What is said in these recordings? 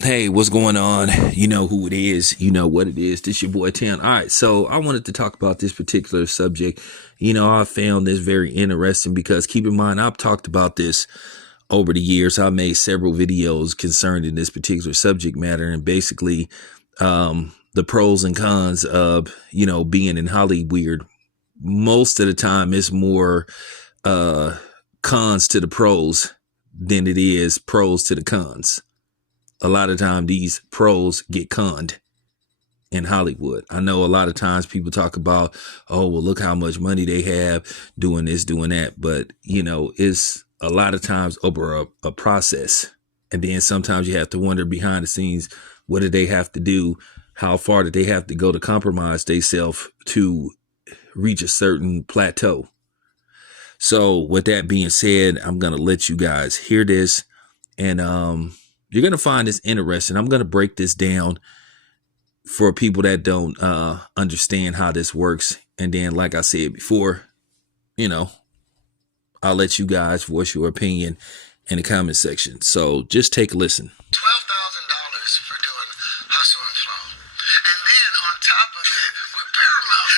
Hey, what's going on? You know who it is. You know what it is. This your boy Tan. All right, so I wanted to talk about this particular subject. I found this very interesting because keep in mind, I've talked about this over the years. I made several videos concerning this particular subject matter and basically the pros and cons of, being in Hollywood. Most of the time, it's more cons to the pros than it is pros to the cons. A lot of time these pros get conned in Hollywood. I know a lot of times people talk about, oh, well, look how much money they have doing this, doing that. But, it's a lot of times over a process. And then sometimes you have to wonder behind the scenes, what did they have to do? How far did they have to go to compromise themselves to reach a certain plateau? So with that being said, I'm going to let you guys hear this. And, you're going to find this interesting. I'm going to break this down for people that don't understand how this works. And then, like I said before, I'll let you guys voice your opinion in the comment section. So just take a listen. $12,000 for doing Hustle and Flow. And then on top of it, with Paramount,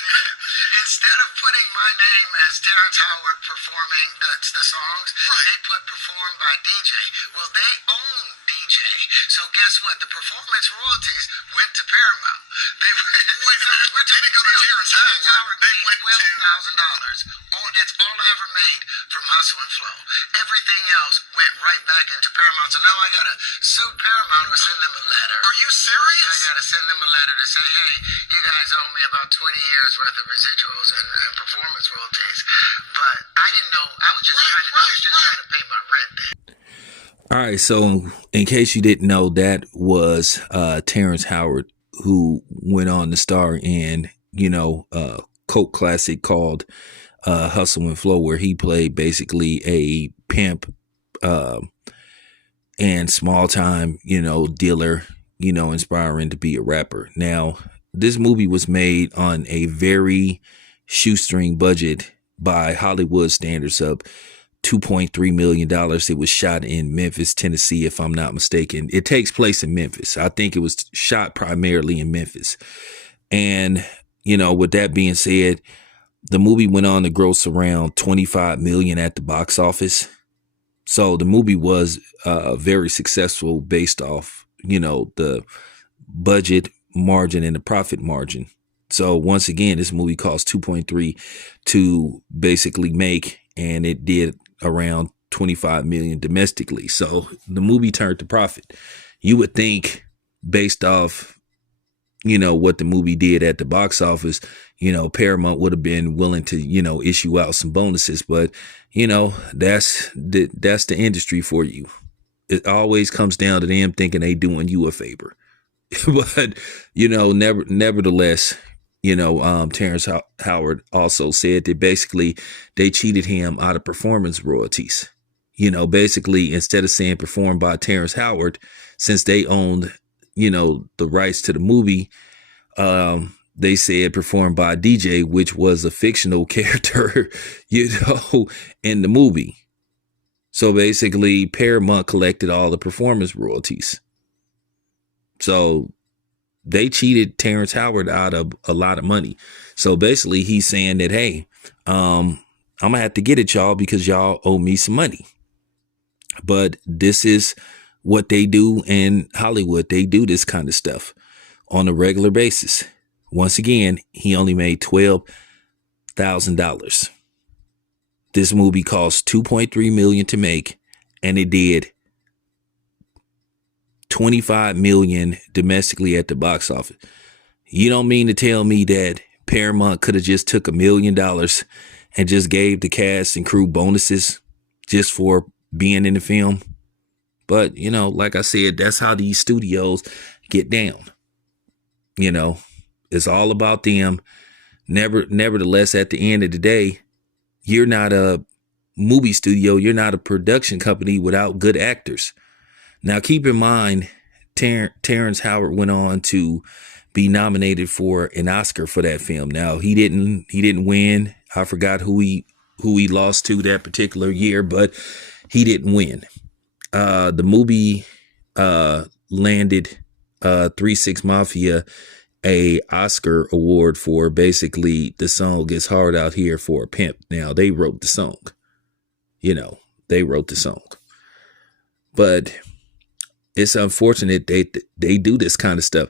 instead of putting my name as Terrence Howard performing the songs, they put performed by DJ. Well, they own DJ. So guess what? The performance royalties went to Paramount. They didn't go to Terrence Howard. They went $12,000. That's all I ever made from Hustle and Flow. Everything else went right back into Paramount. So now I gotta sue Paramount or send them a letter. Are you serious? I gotta send them a letter to say, hey, you guys owe me about 20 years worth of residuals and performance royalties. But I didn't know. I was just trying to pay my rent then. All right. So in case you didn't know, that was Terrence Howard, who went on to star in, a cult classic called Hustle and Flow, where he played basically a pimp and small time, dealer, inspiring to be a rapper. Now, this movie was made on a very shoestring budget by Hollywood standards of $2.3 million. It was shot in Memphis, Tennessee, if I'm not mistaken. It takes place in Memphis. I think it was shot primarily in Memphis. And, with that being said, the movie went on to gross around $25 million at the box office. So the movie was very successful based off, the budget margin and the profit margin. So once again, this movie cost 2.3 to basically make, and it did around 25 million domestically. So the movie turned to profit. You would think based off, what the movie did at the box office, Paramount would have been willing to, issue out some bonuses. But, that's the industry for you. It always comes down to them thinking they doing you a favor. But, nevertheless, Terrence Howard also said that basically they cheated him out of performance royalties. Basically, instead of saying performed by Terrence Howard, since they owned, the rights to the movie, they said performed by DJ, which was a fictional character, in the movie. So basically, Paramount collected all the performance royalties. So they cheated Terrence Howard out of a lot of money. So basically, he's saying that, hey, I'm going to have to get at y'all because y'all owe me some money. But this is what they do in Hollywood. They do this kind of stuff on a regular basis. Once again, he only made $12,000. This movie cost $2.3 million to make, and it did $25 million domestically at the box office. You don't mean to tell me that Paramount could have just took $1 million and just gave the cast and crew bonuses just for being in the film? But, like I said, that's how these studios get down. It's all about them. Nevertheless, at the end of the day, you're not a movie studio. You're not a production company without good actors. Now, keep in mind, Terrence Howard went on to be nominated for an Oscar for that film. Now, he didn't win. I forgot who he lost to that particular year, but he didn't win. The movie landed 3-6 Mafia a Oscar award for basically the song "It's Hard Out Here for a Pimp." Now they wrote the song, they wrote the song, but it's unfortunate they do this kind of stuff.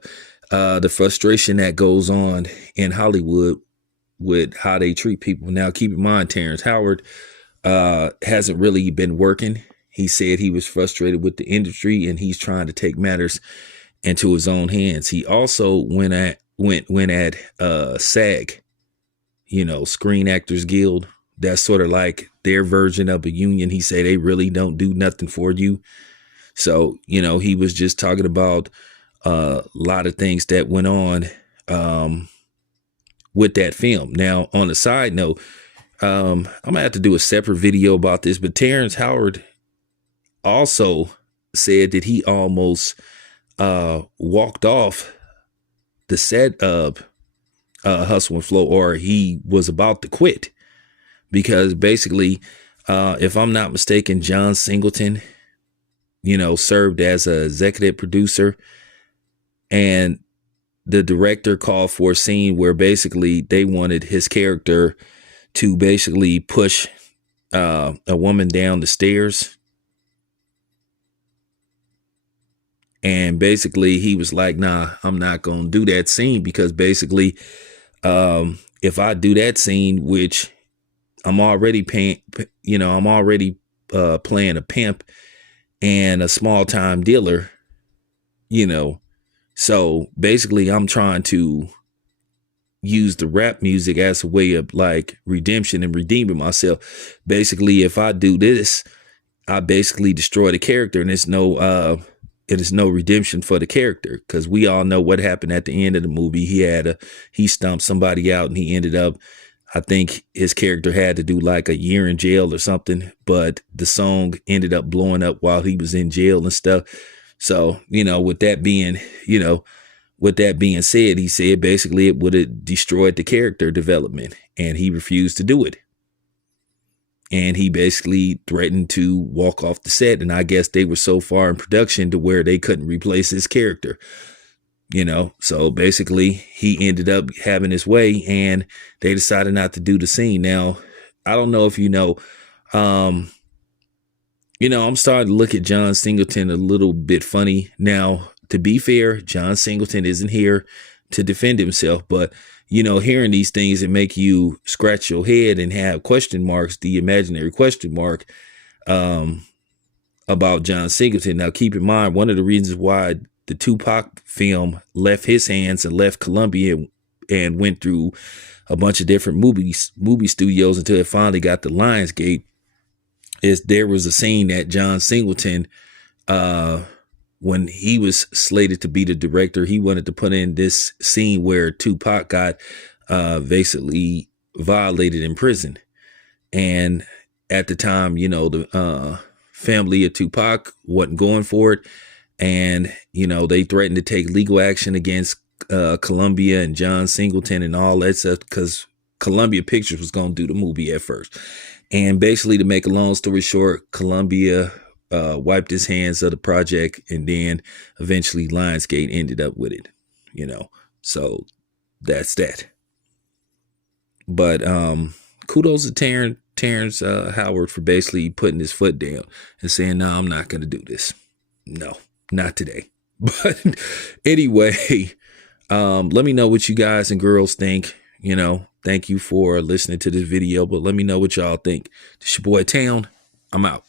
The frustration that goes on in Hollywood with how they treat people. Now, keep in mind, Terrence Howard hasn't really been working. He said he was frustrated with the industry and he's trying to take matters into his own hands. He also went at SAG, Screen Actors Guild. That's sort of like their version of a union. He said they really don't do nothing for you. So, he was just talking about a lot of things that went on with that film. Now, on a side note, I'm gonna have to do a separate video about this, but Terrence Howard also said that he almost walked off the set of Hustle and Flow, or he was about to quit, because basically, if I'm not mistaken, John Singleton, served as an executive producer, and the director called for a scene where basically they wanted his character to basically push a woman down the stairs. And basically he was like, nah, I'm not going to do that scene, because basically if I do that scene, which I'm already paying, I'm already playing a pimp and a small time dealer, so basically I'm trying to use the rap music as a way of like redemption and redeeming myself. Basically, if I do this, I basically destroy the character, and it is no redemption for the character, because we all know what happened at the end of the movie. He stomped somebody out, and he ended up, I think his character had to do like a year in jail or something, but the song ended up blowing up while he was in jail and stuff. So, with that being said, he said basically it would have destroyed the character development, and he refused to do it. And he basically threatened to walk off the set. And I guess they were so far in production to where they couldn't replace his character, so basically he ended up having his way, and they decided not to do the scene. Now, I don't know if I'm starting to look at John Singleton a little bit funny. Now, to be fair, John Singleton isn't here to defend himself, but hearing these things, it make you scratch your head and have question marks, the imaginary question mark, about John Singleton. Now, keep in mind, one of the reasons why the Tupac film left his hands and left Columbia and went through a bunch of different movie studios until it finally got to Lionsgate is there was a scene that John Singleton, when he was slated to be the director, he wanted to put in this scene where Tupac got basically violated in prison. And at the time, the family of Tupac wasn't going for it. And, they threatened to take legal action against Columbia and John Singleton and all that stuff, because Columbia Pictures was going to do the movie at first. And basically, to make a long story short, Columbia wiped his hands of the project, and then eventually Lionsgate ended up with it, so that's that. But kudos to Terrence Howard for basically putting his foot down and saying, no, I'm not going to do this. No, not today. But anyway, let me know what you guys and girls think. Thank you for listening to this video, but let me know what y'all think. It's your boy Town. I'm out.